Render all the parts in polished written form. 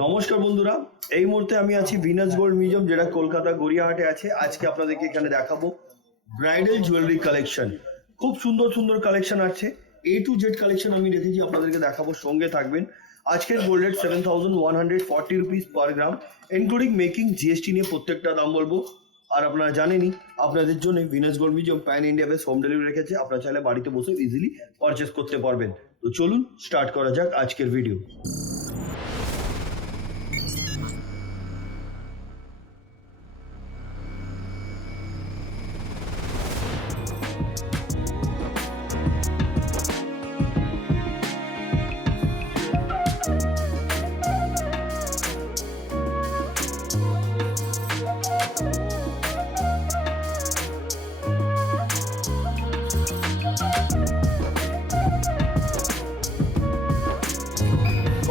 নমস্কার বন্ধুরা, এই মুহূর্তে আমি আছি ভিনাস গোল্ড মিউজিয়াম, যেটা কলকাতা গড়িয়াহাটে আছে। আজকে আপনাদেরকে এখানে দেখাবো ব্রাইডাল জুয়েলারি কালেকশন। খুব সুন্দর সুন্দর কালেকশন আছে, A to Z কালেকশন আমি রেখেছি, আপনাদেরকে দেখাবো, সঙ্গে থাকবেন। আজকের গোল্ড রেট 7,140 রুপিস পার গ্রাম, ইনক্লুডিং মেকিং জিএসটি নিয়ে প্রত্যেকটা দাম বলবো। আর আপনারা জানেনই, আপনাদের জন্য Venus gold museum pan India base home delivery রেখেছে। আপনারা চাইলে বাড়িতে বসে ইজিলি পারচেস করতে পারবেন। তো চলুন স্টার্ট করা যাক আজকের ভিডিও।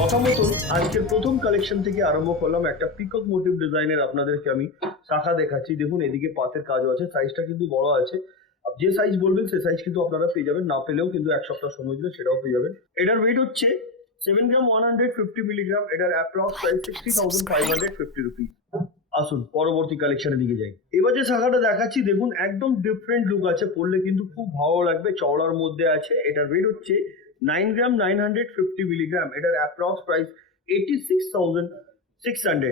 কথা মতো আজকের প্রথম কালেকশন থেকে আরম্ভ করলাম। একটা পিকক মোটিভ ডিজাইনের আপনাদেরকে আমি শাখা দেখাচ্ছি। দেখুন, এদিকে পাতের কাজও আছে, সাইজটা কিন্তু বড় আছে। যে সাইজ বলবেন সে সাইজ কিন্তু আপনারা পেয়ে যাবেন, না পেলেও কিন্তু এক সপ্তাহ সময় দিলে সেটাও পেয়ে যাবেন। এটার ওয়েট হচ্ছে 7 গ্রাম 150 মিলিগ্রাম। এটার অ্যাপ্রক্স প্রাইস 60,550 রুপিস। আসুন পরবর্তী কালেকশনের দিকে যাই। এবার যে শাখাটা দেখাচ্ছি দেখুন, একদম ডিফারেন্ট লুক আছে, পরলে কিন্তু খুব ভালো লাগবে। চওড়ার মধ্যে আছে। এটার ওয়েট হচ্ছে 9 গ্রাম 950 মিলিগ্রাম। এটার অ্যাপ্রক্স প্রাইস 86,600,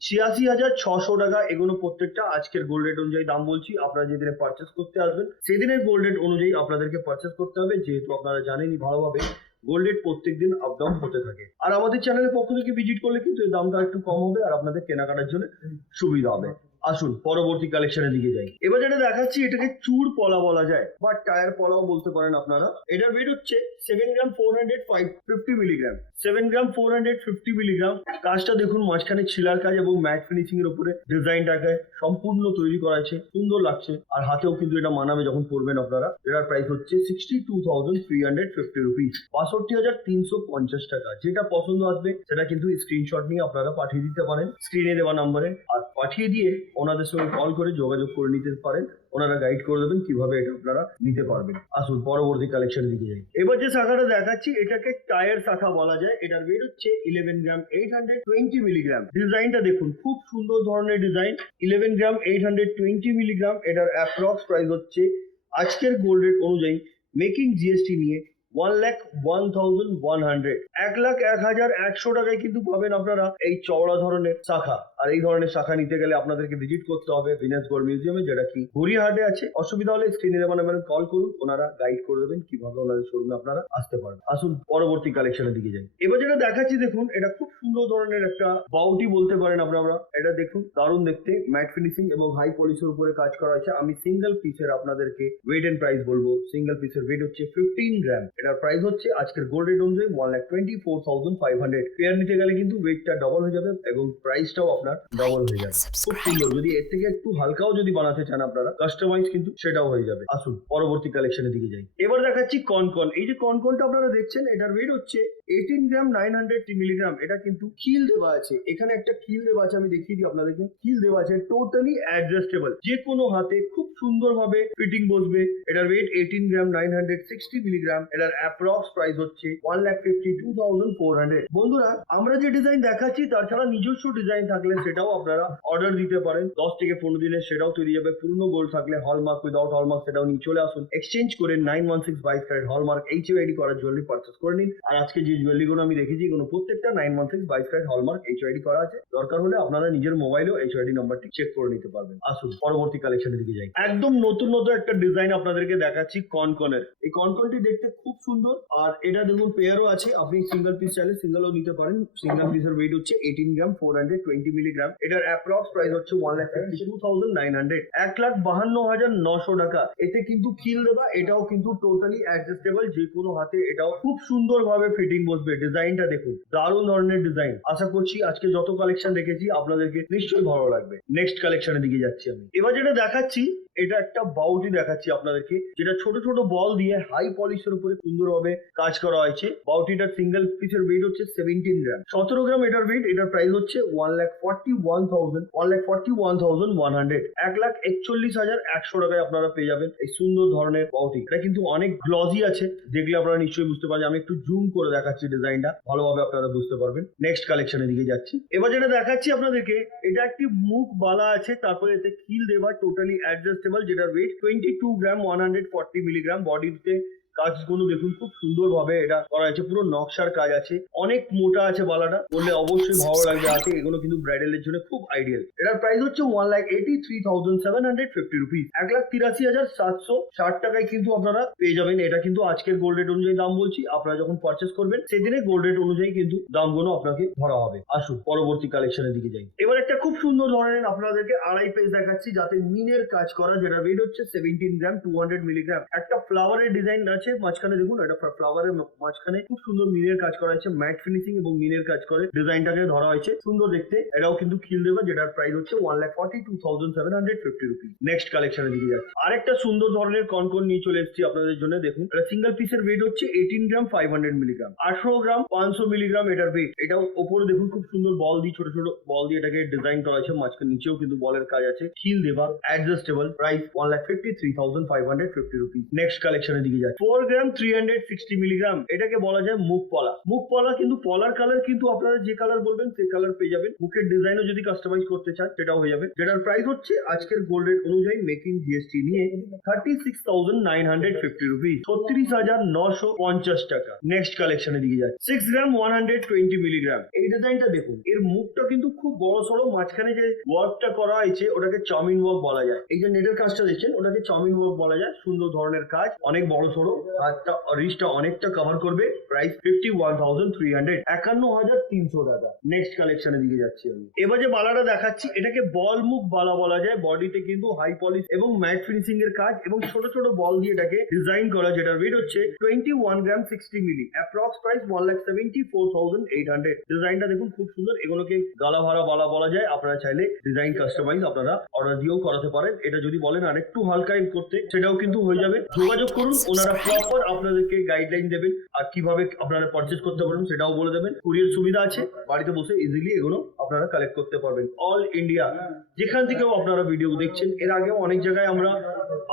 86,600 টাকা। এগুলো প্রত্যেকটা আজকের গোল্ড রেট অনুযায়ী দাম বলছি। আপনারা যেদিনে পারচেস করতে আসবেন সেদিনের গোল্ড রেট অনুযায়ী আপনাদেরকে পারচেস করতে হবে, যেহেতু আপনারা জানেনই ভালোভাবে গোল্ড রেট প্রত্যেকদিন আপ ডাউন হতে থাকে। আর আমাদের চ্যানেলের পক্ষ থেকে ভিজিট করলে কিন্তু এর দামটা একটু কম হবে আর আপনাদের কেনাকাটার জন্য সুবিধা হবে। আসুন পরবর্তী কালেকশনের দিকে যাই। এবার যেটা দেখাচ্ছি এটাকে চুর পলা বলা যায় বা টায়ার পলাও বলতে পারেন আপনারা। এটার ওয়েট হচ্ছে 7 গ্রাম 450 মিলিগ্রাম। 7 গ্রাম 450 মিলিগ্রাম। কাজটা দেখুন, মাঝখানে ছিলার কাজ এবং ম্যাট ফিনিশিং এর উপরে ডিজাইনটাকে সম্পূর্ণ তৈরি করা আছে, সুন্দর লাগছে। আর হাতেও কিন্তু এটা মানাবে যখন পরবেন আপনারা। এটার প্রাইস হচ্ছে 62,350 রুপিস, 62,350 টাকা। যেটা পছন্দ আসবে সেটা কিন্তু স্ক্রিনশট নিয়ে আপনারা পাঠিয়ে দিতে পারেন স্ক্রিনে দেওয়া নম্বরে, আর পাঠিয়ে দিয়ে ওনাদের সঙ্গে কল করে যোগাযোগ করে নিতে পারেন। ওনারা গাইড করে দেবেন কিভাবে এটা আপনারা নিতে পারবেন। আসুন পরবর্তী কালেকশনের দিকে যাই। এবার যে শাখাটা দেখাচ্ছি এটাকে টায়ার শাখা বলা যায়। এটার ওয়েট হচ্ছে 11 গ্রাম 820 মিলিগ্রাম। ডিজাইনটা দেখুন, খুব সুন্দর ধরনের ডিজাইন। 11 গ্রাম 820 মিলিগ্রাম। এটার অ্যাপ্রক্স প্রাইস হচ্ছে আজকের গোল্ড রেট অনুযায়ী মেকিং জিএসটি নিয়ে 1,01,100, 1,01,100 টাকায় কিন্তু পাবেন আপনারা এই চওড়া ধরনের শাখা। আর এই ধরনের শাখা নিতে গেলে আপনাদেরকে ভিজিট করতে হবে ভিনাস গোল্ড মিউজিয়ামে, যেটা কি গড়িয়াহাটে আছে। অসুবিধা হলে স্ক্রিনে দেওয়া নাম্বারে কল করুন, ওনারা গাইড করে দেবেন কিভাবে ওনাদের শোরুমে আপনারা আসতে পারবেন। আসুন পরবর্তী কালেকশনের দিকে যাই। এবার যেটা দেখাচ্ছি দেখুন, এটা খুব সুন্দর ধরনের একটা বাউটি বলতে পারেন আপনারা। এটা দেখুন, দারুণ দেখতে, ম্যাট ফিনিশিং এবং হাই পলিশের উপরে কাজ করা আছে। আমি সিঙ্গেল পিসের আপনাদেরকে ওয়েট এন্ড প্রাইস বলবো। সিঙ্গেল পিসের ওয়েট হচ্ছে 15 গ্রাম। এটার প্রাইস হচ্ছে আজকের গোল্ড রেট অনুযায়ী 1,24,500। পেয়ার নিতে গেলে কিন্তু ওয়েটটা ডবল হয়ে যাবে এবং প্রাইসটাও আপনার ডবল হয়ে যাবে। খুব সুন্দর। যদি এর থেকে একটু হালকাও যদি বানাতে চান আপনারা, কাস্টমাইজ কিন্তু সেটাও হয়ে যাবে। আসুন পরবর্তী কালেকশনের দিকে যাই। এবার দেখাচ্ছি কনকন। এই যে কনকনটা আপনারা দেখছেন, এটার ওয়েট হচ্ছে 18 গ্রাম 900 মিলিগ্রাম। এটা কিন্তু খিল দেওয়া আছে, এখানে একটা খিল দেওয়া আছে, আমি দেখিয়ে দিই আপনাদেরকে। খিল দেওয়া আছে, টোটালি অ্যাডজাস্টেবল, যে কোনো হাতে খুব সুন্দরভাবে ফিটিং বসবে। এটার ওয়েট 18 গ্রাম 960 মিলিগ্রাম। এটার অ্যাপ্রক্স প্রাইস হচ্ছে 1,52,400। বন্ধুরা, আমরা যে ডিজাইন দেখাচ্ছি তাছাড়া নিজস্ব ডিজাইন থাকলে সেটাও আপনারা অর্ডার দিতে পারেন। 10 থেকে 15 দিনে সেটাও তৈরি যাবে। পুরনো গোল্ড থাকলে হলমার্ক, উইদাউট হলমার্ক, সেটাও নিয়ে চলে আসুন। এক্সচেঞ্জ করে 916 22 ক্যারেট হলমার্ক HYD করা জুয়েলারি পারচেস করে নিন। আর আজকে যে জুয়েলারিগুলো আমি রেখেছি এগুলো প্রত্যেকটা 916 22 ক্যারেট হলমার্ক HYD করা আছে। দরকার হলে আপনারা নিজের মোবাইলেও HYD নাম্বারটি চেক করে নিতে পারবেন। আসুন পরবর্তী কালেকশনের দিকে যাই। একদম নতুন নতুন একটা ডিজাইন আপনাদেরকে দেখাচ্ছি কনকনের। এই কনকনটি দেখতে খুব সুন্দর। আর এটা দেখুন পেয়ারও আছে, আপনি সিঙ্গেল পিস চাইলে সিঙ্গেলও নিতে পারেন। সিঙ্গেল পিসের ওয়েট হচ্ছে 18 গ্রাম 420 মিলিগ্রাম। এটার অ্যাপ্রক্স প্রাইস হচ্ছে 1,52,900, 1,52,900 টাকা। এতে কিন্তু খিল দেবা, এটাও কিন্তু টোটালি অ্যাডজাস্টেবল, যে কোনো হাতে এটাও খুব সুন্দর ভাবে ফিটিং বসবে। ডিজাইনটা দেখুন, দারুণ ধরনের ডিজাইন। আশা করছি আজকে যত কালেকশন দেখেছি আপনাদেরকে নিশ্চয়ই ভালো লাগবে। নেক্সট কালেকশনের দিকে যাচ্ছি আমি। এবার যেটা দেখাচ্ছি এটা একটা বাউটি দেখাচ্ছি আপনাদেরকে, যেটা ছোট ছোট বল দিয়ে হাই পলিশের উপরে সুন্দরভাবে কাজ করা হয়েছে। বাউটিটার সিঙ্গেল পিসের ওয়েট হচ্ছে 17 গ্রাম, 17 গ্রাম এটার ওয়েট। এটার প্রাইস হচ্ছে 1,41,100, 1,41,100 টাকায় আপনারা পেয়ে যাবেন এই সুন্দর ধরনের বাউটি। এটা কিন্তু অনেক গ্লজি আছে, দেখলে আপনারা নিশ্চয়ই বুঝতে পারবেন। আমি একটু জুম করে দেখাচ্ছি ডিজাইনটা, ভালোভাবে আপনারা বুঝতে পারবেন। নেক্সট কালেকশনের দিকে যাচ্ছি। এবার যেটা দেখাচ্ছি আপনাদেরকে, এটা একটি মুখ বালা আছে, তারপরে এতে খিল দেওয়া, টোটালি অ্যাডজাস্টেবল, যেটার ওয়েট 22 গ্রাম, 140 মিলিগ্রাম। বডিতে কাজগুলো দেখুন খুব সুন্দর ভাবে এটা করা হয়েছে, পুরো নকশার কাজ আছে, অনেক মোটা আছে বালাটা, বললে অবশ্যই ভালো লাগবে হাতে। এগুলো কিন্তু ব্রাইডালের জন্য খুব আইডিয়াল। এটার প্রাইস হচ্ছে 1,83,750 রুপিস, 1,83,760 টাকায় কিন্তু আপনারা পেয়ে যাবেন। এটা কিন্তু আজকের গোল্ড রেট অনুযায়ী দাম বলছি, আপনারা যখন পারচেস করবেন সেদিনে গোল্ড রেট অনুযায়ী কিন্তু দামগুলো আপনাকে ধরা হবে। আসুন পরবর্তী কালেকশনের দিকে যাই। এবার একটা খুব সুন্দর ধরনের আপনাদেরকে আড়াই পেজ দেখাচ্ছি, যাতে মিনের কাজ করা, যেটা ওয়েট হচ্ছে 17 গ্রাম, 200 মিলিগ্রাম। একটা ফ্লাওয়ারের ডিজাইন আছে মাঝখানে, দেখুন এটা ফ্লাওয়ারের মাঝখানে খুব সুন্দর মিনের কাজ করা হয়েছে, ম্যাট ফিনিশিং এবং মিনের কাজ করে ডিজাইনটাকে ধরা হয়েছে, সুন্দর দেখতে। এটাও কিন্তু খিল দেবে, যেটার প্রাইস হচ্ছে 1,42,750 রুপিস। নেক্সট কালেকশনের দিকে যাচ্ছে। আরেকটা সুন্দর ধরনের কনকন নিয়ে চলে এসেছি আপনাদের জন্য। দেখুন এটা সিঙ্গেল পিসের ওয়েট হচ্ছে 18 গ্রাম, 500 মিলিগ্রাম, 18 গ্রাম, 500 মিলিগ্রাম এটার ওয়েট। এটাও ওপরে দেখুন খুব সুন্দর বল দিয়ে, ছোট ছোট বল দিয়ে এটাকে ডিজাইন করা হয়েছে, মাঝখানে নিচেও কিন্তু বলের কাজ আছে, খিল দেবা, অ্যাডজাস্টেবল। Price 1,53,550 rupees. নেক্সট কালেকশনের দিকে যাচ্ছে। 4 গ্রাম, 360 মিলিগ্রাম, এটাকে বলা যায় মুখ পলা। মুখ পলা কিন্তু পলার কালার কিন্তু আপনারা যে কালার বলবেন সেই কালার পেয়ে যাবেন। মুখের ডিজাইনও যদি কাস্টমাইজ করতে চান সেটাও হয়ে যাবে। যেটার প্রাইস হচ্ছে আজকের গোল্ড রেট অনুযায়ী মেকিং জিএসটি নিয়ে 36,950 রুপিস, 36,950 টাকা। নেক্সট কালেকশনের দিকে যাচ্ছে। 6 গ্রাম, 120 মিলিগ্রাম। এই ডিজাইনটা দেখুন, এর মুখটা কিন্তু খুব বড় সড়ো, মাঝখানে যে ওয়ার্কটা করা হয়েছে ওটাকে চাউমিন ওয়ার্ক বলা যায়। এই যে নেটের কাজটা দেখছেন ওটাকে চাউমিন ওয়ার্ক বলা যায়। সুন্দর ধরনের কাজ, অনেক বড় সড়ো, হাতটা রিচটা অনেকটা কভার করবে। প্রাইস 51,300, 51,300 টাকা। নেক্সট কালেকশনের দিকে যাচ্ছি আমি। এবার যে বালাটা দেখাচ্ছি এটাকে বল মুখ বালা বলা যায়। বডিতে কিন্তু হাই পলিশ এবং ম্যাট ফিনিশিং এর কাজ এবং ছোট ছোট বল দিয়ে এটাকে ডিজাইন করা, যেটার ওয়েট হচ্ছে 21 গ্রাম, 60 মিলি, অ্যাপ্রক্স প্রাইস 1,74,800। ডিজাইনটা দেখুন খুব সুন্দর। এগুলোকে গালা ভাড়া বালা বলা যায়। আপনারা চাইলে ডিজাইন কাস্টমাইজ আপনারা অর্ডার দিয়েও করাতে পারেন। এটা যদি বলেন আরেকটু হালকা করতে সেটাও কিন্তু হয়ে যাবে। যোগাযোগ করুন, ওনারা প্রপার আপনাদেরকে গাইডলাইন দেবেন আর কিভাবে আপনারা পারচেজ করতে পারবেন সেটাও বলে দেবেন। কুরিয়ার সুবিধা আছে, বাড়িতে বসে ইজিলি এগুলো আপনারা কালেক্ট করতে পারবেন। অল ইন্ডিয়া যেখান থেকেও আপনারা ভিডিও দেখছেন, এর আগেও অনেক জায়গায় আমরা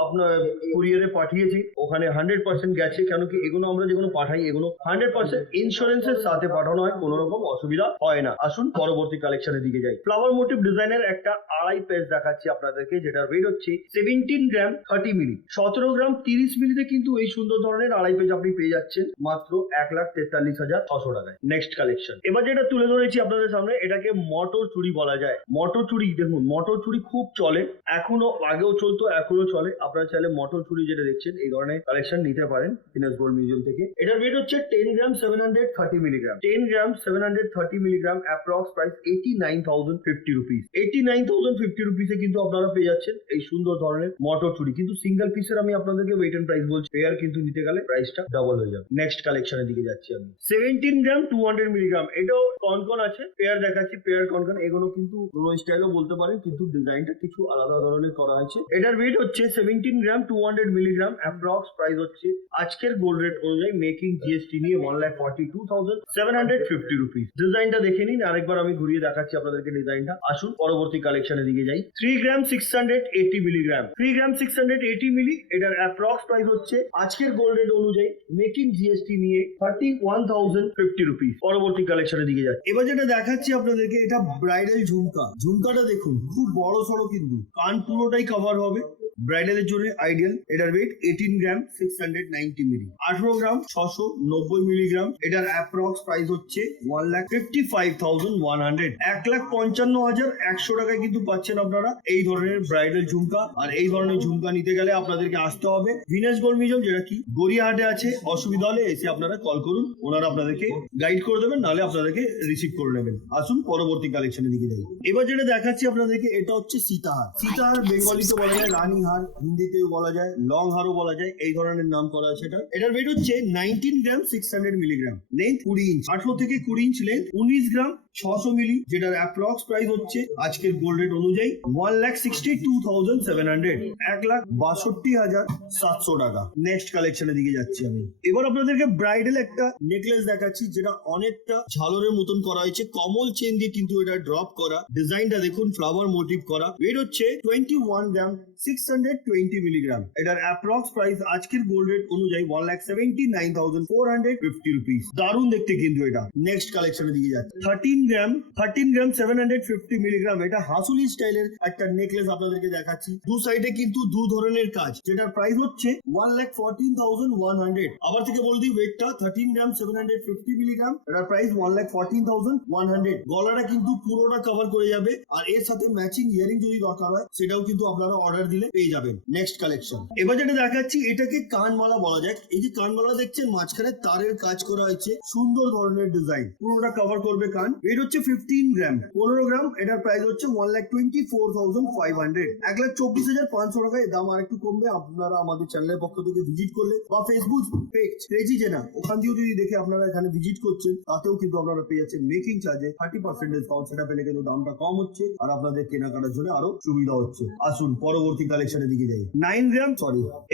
আপনার কুরিয়ারে পাঠিয়েছি, ওখানে 100% গেছে। কেন কি এগুলো আমরা যেগুলো পাঠাই এগুলো 100% ইন্স্যুরেন্সের সাথে পাঠানো হয়, কোনো রকম অসুবিধা হয় না। আসুন পরবর্তী কালেকশনের দিকে যাই। ফ্লাওয়ার মোটিভ ডিজাইনের একটা আড়াই পেজ দেখাচ্ছি আপনাদেরকে, যেটার ওয়েট হচ্ছে 17 গ্রাম, 30 মিলি, 17 গ্রাম 30 মিলিতে কিন্তু এই সুন্দর ধরনের আড়াই পেজ আপনি পেয়ে যাচ্ছেন মাত্র 1,43,600 টাকায়। Next collection. এবার যেটা তুলে ধরেছি আপনাদের সামনে, এটাকে মটর চুড়ি বলা যায়। মটর চুড়ি দেখুন, মটর চুড়ি খুব চলে, এখনো আগেও চলতো, এখনো চলে। আপনারা চাইলে মটর চুড়ি যেটা দেখছেন এই ধরনের কালেকশন নিতে পারেন ভিনাস গোল্ড মিউজিয়াম থেকে। এটার ওয়েট হচ্ছে 10 গ্রাম, 730 মিলিগ্রাম, 10 গ্রাম, 730 মিলিগ্রাম, অ্যাপ্রক্স প্রাইস 89,050 রুপিস। 89,050 রুপিসে কিন্তু আপনারা পেয়ে যাচ্ছেন এই সুন্দর ধরনের মটর চুড়ি। কিন্তু সিঙ্গেল পিসের আমি আপনাদেরকে ওয়েট এন্ড প্রাইস বলছি, পেয়ার কিন্তু নিতে গেলে প্রাইসটা ডাবল হয়ে যাবে। নেক্সট কালেকশনের দিকে যাচ্ছি আমি। 17 গ্রাম, 200 মিলিগ্রাম, এটাও কনকন আছে, পেয়ার দেখাচ্ছি, পেয়ার কনকন। এগুলো কিন্তু রো স্টাইলও বলতে পারেন, কিন্তু ডিজাইনটা কিছু আলাদা ধরনের করা হয়েছে। এটার ওয়েট হচ্ছে 17 গ্রাম, 200 মিলিগ্রাম, অ্যাপ্রক্স প্রাইস হচ্ছে আজকের গোল্ড রেট অনুযায়ী মেকিং জিএসটি নিয়ে 1,42,750 রুপিস। ডিজাইনটা দেখে নিন, আরেকবার আমি ঘুরিয়ে দেখাচ্ছি আপনাদেরকে ডিজাইনটা। আসুন পরবর্তী কালেকশনের দিকে যাই। 3 গ্রাম, 680 মিলিগ্রাম, 3 গ্রাম, 680 মিলি, এটার অ্যাপ্রক্স প্রাইস হচ্ছে আজকের গোল্ড রেট অনুযায়ী মেকিং জিএসটি নিয়ে 31,050 রুপিস। পরবর্তী কালেকশনের দিকে যাই। এবার যেটা দেখাচ্ছি আপনাদেরকে, এটা ব্রাইডাল ঝুমকা। ঝুমকাটা দেখুন খুব বড় সড়ো, কিন্তু কান পুরোটাই কভার হবে, ব্রাইডালের জন্য আইডিয়াল। এটার ওয়েট 18 গ্রাম, 690 মিলি, 18 গ্রাম, 690 মিলিগ্রাম। এটার অ্যাপ্রক্স প্রাইস হচ্ছে 1,55,100, 1,55,100 টাকায় কিন্তু পাচ্ছেন আপনারা এই ধরনের ব্রাইডাল ঝুমকা। আর এই ধরনের ঝুমকা নিতে গেলে আপনাদেরকে আসতে হবে ভিনাস গোল্ড মিউজিয়াম, যেটা কি গড়িয়াহাটে আছে। অসুবিধা হলে এসে আপনারা কল করুন, ওনারা আপনাদেরকে গাইড করে দেবেন, নাহলে আপনাদেরকে রিসিভ করে নেবেন। আসুন পরবর্তী কালেকশনের দিকে যাই। এবার যেটা দেখাচ্ছি আপনাদেরকে, এটা হচ্ছে সীতাহার। সীতাহার বেঙ্গলিতে বলা যায় রানী হার, হিন্দিতেও বলা যায়, লং হারও বলা যায়, এই ধরনের নাম করা আছে এটা। এটার ওয়েট হচ্ছে 19 গ্রাম 600 মিলিগ্রাম, লেন্থ 20 ইঞ্চ, 18 থেকে 20 ইঞ্চ লেন্থ, 19 গ্রাম 600 মিলি, যেটার অ্যাপ্রক্স প্রাইস হচ্ছে আজকের গোল্ড রেট অনুযায়ী 1,62,700, 1,62,700 টাকা। নেক্সট কালেকশনের দিকে যাচ্ছি আমি। এবার আপনাদেরকে ব্রাইডাল একটা নেকলেস দেখাচ্ছি, যেটা অনেকটা ঝালরের মতন করা হয়েছে, কমল চেন দিয়ে কিন্তু এটা ড্রপ করা, ডিজাইনটা দেখুন ফ্লাওয়ার মোটিভ করা। ওয়েট হচ্ছে 21 গ্রাম 620 মিলিগ্রাম। এটার অ্যাপ্রক্স প্রাইস আজকের গোল্ড রেট অনুযায়ী 1,79,450 রুপিস। দারুণ দেখতে কিন্তু এটা। নেক্সট কালেকশনের দিকে যাচ্ছে। 13 গ্রাম 750 মিলিগ্রাম, এটা হাসুলি স্টাইলের একটা নেকলেস আপনাদেরকে দেখাচ্ছি। দু সাইডে কিন্তু দু ধরনের কাজ, যেটার প্রাইস হচ্ছে 1,14,100। আবার থেকে বলে দিই, ওয়েটটা 13 গ্রাম 750 মিলিগ্রাম, এটার প্রাইস 1,14,100। গলাটা কিন্তু পুরোটা কভার করে যাবে, আর এর সাথে ম্যাচিং ইয়ারিং যদি দরকার হয় সেটাও কিন্তু আপনারা অর্ডার দিলে পেয়ে যাবেন। Next collection. এবার যেটা দেখাচ্ছি, এটাকে কানমালা বলা যায়। এই যে কানমালা দেখছেন, মাঝখানে তারের কাজ করা হয়েছে, সুন্দর ধরনের ডিজাইন, পুরোটা কভার করবে কান। ওয়েট হচ্ছে 15 গ্রাম 15 গ্রাম, এটার প্রাইস হচ্ছে 1,24,500, 1,24,500 টাকায়। দাম আর একটু কমবে আপনারা আমাদের চ্যানেলের পক্ষ থেকে ভিজিট করলে, বা ফেসবুক পেজ ক্রেজি জেনা, ওখান দিয়েও যদি দেখে আপনারা এখানে ভিজিট করছেন, তাতেও কিন্তু আপনারা পেয়ে যাচ্ছেন মেকিং চার্জে 30% ডিসকাউন্ট। সেটা পেলে কিন্তু দামটা কম হচ্ছে, আর আপনাদের কেনাকাটার জন্য আরো সুবিধা হচ্ছে। আসুন পরবর্তী কালেকশনের দিকে যাই। 9 গ্রাম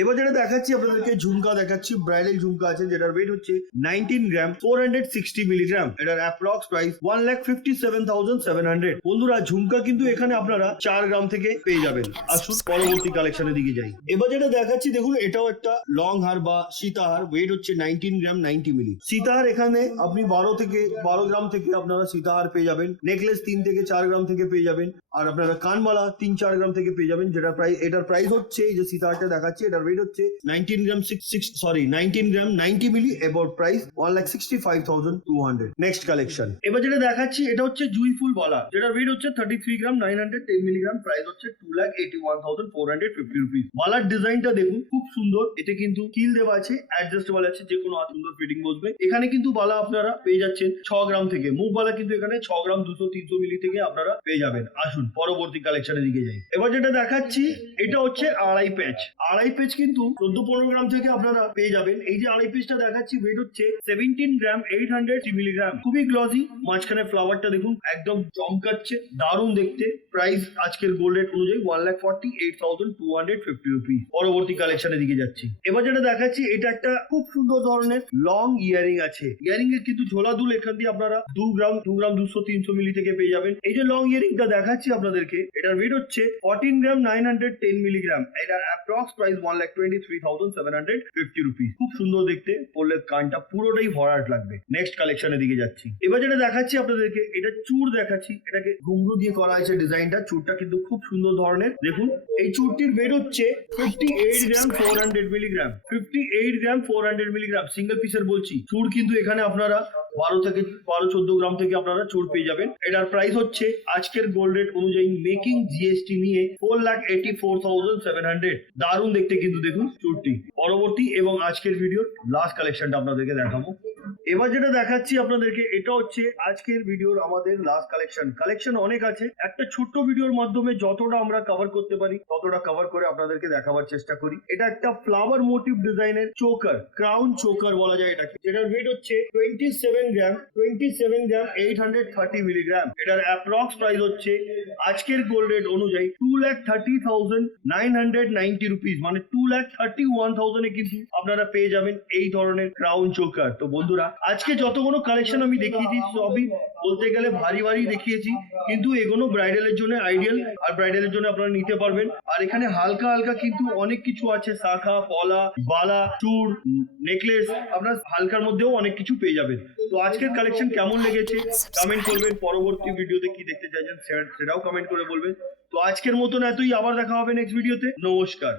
এবার যেটা দেখাচ্ছি আপনাদেরকে, ঝুমকা দেখাচ্ছি, ব্রাইডাল ঝুমকা আছে, যেটার ওয়েট হচ্ছে 19 গ্রাম 460 মিলিগ্রাম। এটার অ্যাপ্রক্স প্রাইস 1,57,700। বন্ধুরা, ঝুমকা কিন্তু এখানে আপনারা 4 গ্রাম থেকে পেয়ে যাবেন। আসুন পরবর্তী কালেকশনের দিকে যাই। এবার যেটা দেখাচ্ছি দেখুন, এটাও একটা লং হার বা সীতাহার। ওয়েট হচ্ছে 19 গ্রাম 90 মিলি। সীতাহার এখানে আপনি 12 গ্রাম থেকে আপনারা সীতাহার পেয়ে যাবেন। নেকলেস 3 থেকে 4 গ্রাম থেকে পেয়ে যাবেন, আর আপনারা কানমালা 3-4 গ্রাম থেকে পেয়ে যাবেন। যেটা প্রাইস, এটার প্রাইস হচ্ছে, এই যে সীতাহারটা দেখাচ্ছি, এটার ওয়েট হচ্ছে 19 গ্রাম 90 মিলি, এবং প্রাইস 1,65,200। Next collection. এবার যেটা দেখাচ্ছি, এটা হচ্ছে জুই ফুল বালা, যেটার ওয়েট হচ্ছে 33 গ্রাম 910 মিলিগ্রাম, প্রাইস হচ্ছে 2,81,450 রুপিস। বালার ডিজাইনটা দেখুন, খুব সুন্দর। এতে কিন্তু কিল দেওয়া আছে, অ্যাডজাস্টেবল আছে, যে কোনো সুন্দর ফিটিং বসবে। এখানে কিন্তু বালা আপনারা পেয়ে যাচ্ছেন 6 গ্রাম থেকে। মুখ বালা কিন্তু এখানে 6 গ্রাম 200-300 মিলি থেকে আপনারা পেয়ে যাবেন। আসুন পরবর্তী কালেকশনের দিকে যাই। এবার যেটা দেখাচ্ছি, এটা হচ্ছে আড়াই পেজ। আড়াই পেজ কিন্তু 14-15 গ্রাম থেকে আপনারা পেয়ে যাবেন। এই যে আড়াই পেজটা দেখাচ্ছি, ওয়েট হচ্ছে 17 গ্রাম 800 মিলিগ্রাম, খুবই গ্লসি। মাঝখানে ফ্লাওয়ারটা দেখুন, একদম চমকাচ্ছে, দারুণ দেখতে। প্রাইস আজকের গোল্ড রেট অনুযায়ী 1,48,250 রুপিস। পরবর্তী কালেকশনের দিকে যাচ্ছি। এবার যেটা দেখাচ্ছি, এটা একটা খুব সুন্দর ধরনের লং ইয়ারিং আছে। ইয়ারিং এর কিন্তু ঝোলা দুল এখান দিয়ে আপনারা 2 গ্রাম 200-300 মিলি থেকে পেয়ে যাবেন। এই যে লং ইয়ারিংটা দেখাচ্ছি আপনাদেরকে, এটার ওয়েট হচ্ছে 14 গ্রাম 910 মিলিগ্রাম। এটার অ্যাপ্রক্স প্রাইস 1,23,750 রুপিস। খুব সুন্দর দেখতে, পরলে কানটা পুরোটাই ভরাট লাগবে। নেক্সট কালেকশনের দিকে যাচ্ছি। এবার যেটা দেখাচ্ছি আপনাদেরকে, এটা চূড় দেখাচ্ছি, এটাকে ঘুংরু দিয়ে করা হয়েছে ডিজাইনটা। চূড়টা কিন্তু খুব সুন্দর ধরনের। দেখুন, এই চূড়টির ওয়েট হচ্ছে 58 গ্রাম 400 মিলিগ্রাম, 58 গ্রাম 400 মিলিগ্রাম। সিঙ্গেল পিসের বলছি। চূড় কিন্তু এখানে আপনারা 12-14 গ্রাম থেকে আপনারা চূড় পেয়ে যাবেন। এটার প্রাইস হচ্ছে আজকের গোল্ড রেট অনুযায়ী মেকিং জিএসটি নিয়ে 4,84,700। দারুণ দেখতে কিন্তু দেখুন চূড়টি। পরবর্তী এবং আজকের ভিডিওর লাস্ট কালেকশনটা আপনাদেরকে দেখাবো। এবার যেটা দেখাচ্ছি আপনাদেরকে, এটা হচ্ছে আজকের ভিডিওর আমাদের লাস্ট কালেকশন অনেক আছে। একটা ছোট্ট ভিডিওর মাধ্যমে যতটা আমরা কভার করতে পারি ততটা কভার করে আপনাদেরকে দেখাবার চেষ্টা করি। এটা একটা ফ্লাওয়ার মোটিভ ডিজাইনের চোকার, ক্রাউন চোকার বলা যায় এটাকে, যেটার ওয়েট হচ্ছে 27 গ্রাম 830 মিলিগ্রাম। এটার অ্যাপ্রক্স প্রাইস হচ্ছে আজকের গোল্ড রেট অনুযায়ী 2,30,990 রুপিস, মানে 2,31,000 এ কিন্তু আপনারা পেয়ে যাবেন এই ধরনের ক্রাউন চোকার। তো বন্ধুরা, আজকে যতগুলো কালেকশন আমি দেখিয়েছি সবই বলতে গেলে ভারী দেখিয়েছি, কিন্তু এগুলো ব্রাইডালের জন্য আইডিয়াল, আর ব্রাইডালের জন্য আপনারা নিতে পারবেন। আর এখানে হালকা কিন্তু অনেক কিছু আছে, শাখা, পলা, বালা, চূড়, নেকলেস, আপনার হালকার মধ্যেও অনেক কিছু পেয়ে যাবেন। তো আজকের কালেকশন কেমন লেগেছে কমেন্ট করবেন। পরবর্তী ভিডিওতে কি দেখতে চাইছেন সেটাও কমেন্ট করে বলবেন। তো আজকের মতন এতই, আবার দেখা হবে নেক্সট ভিডিওতে। নমস্কার।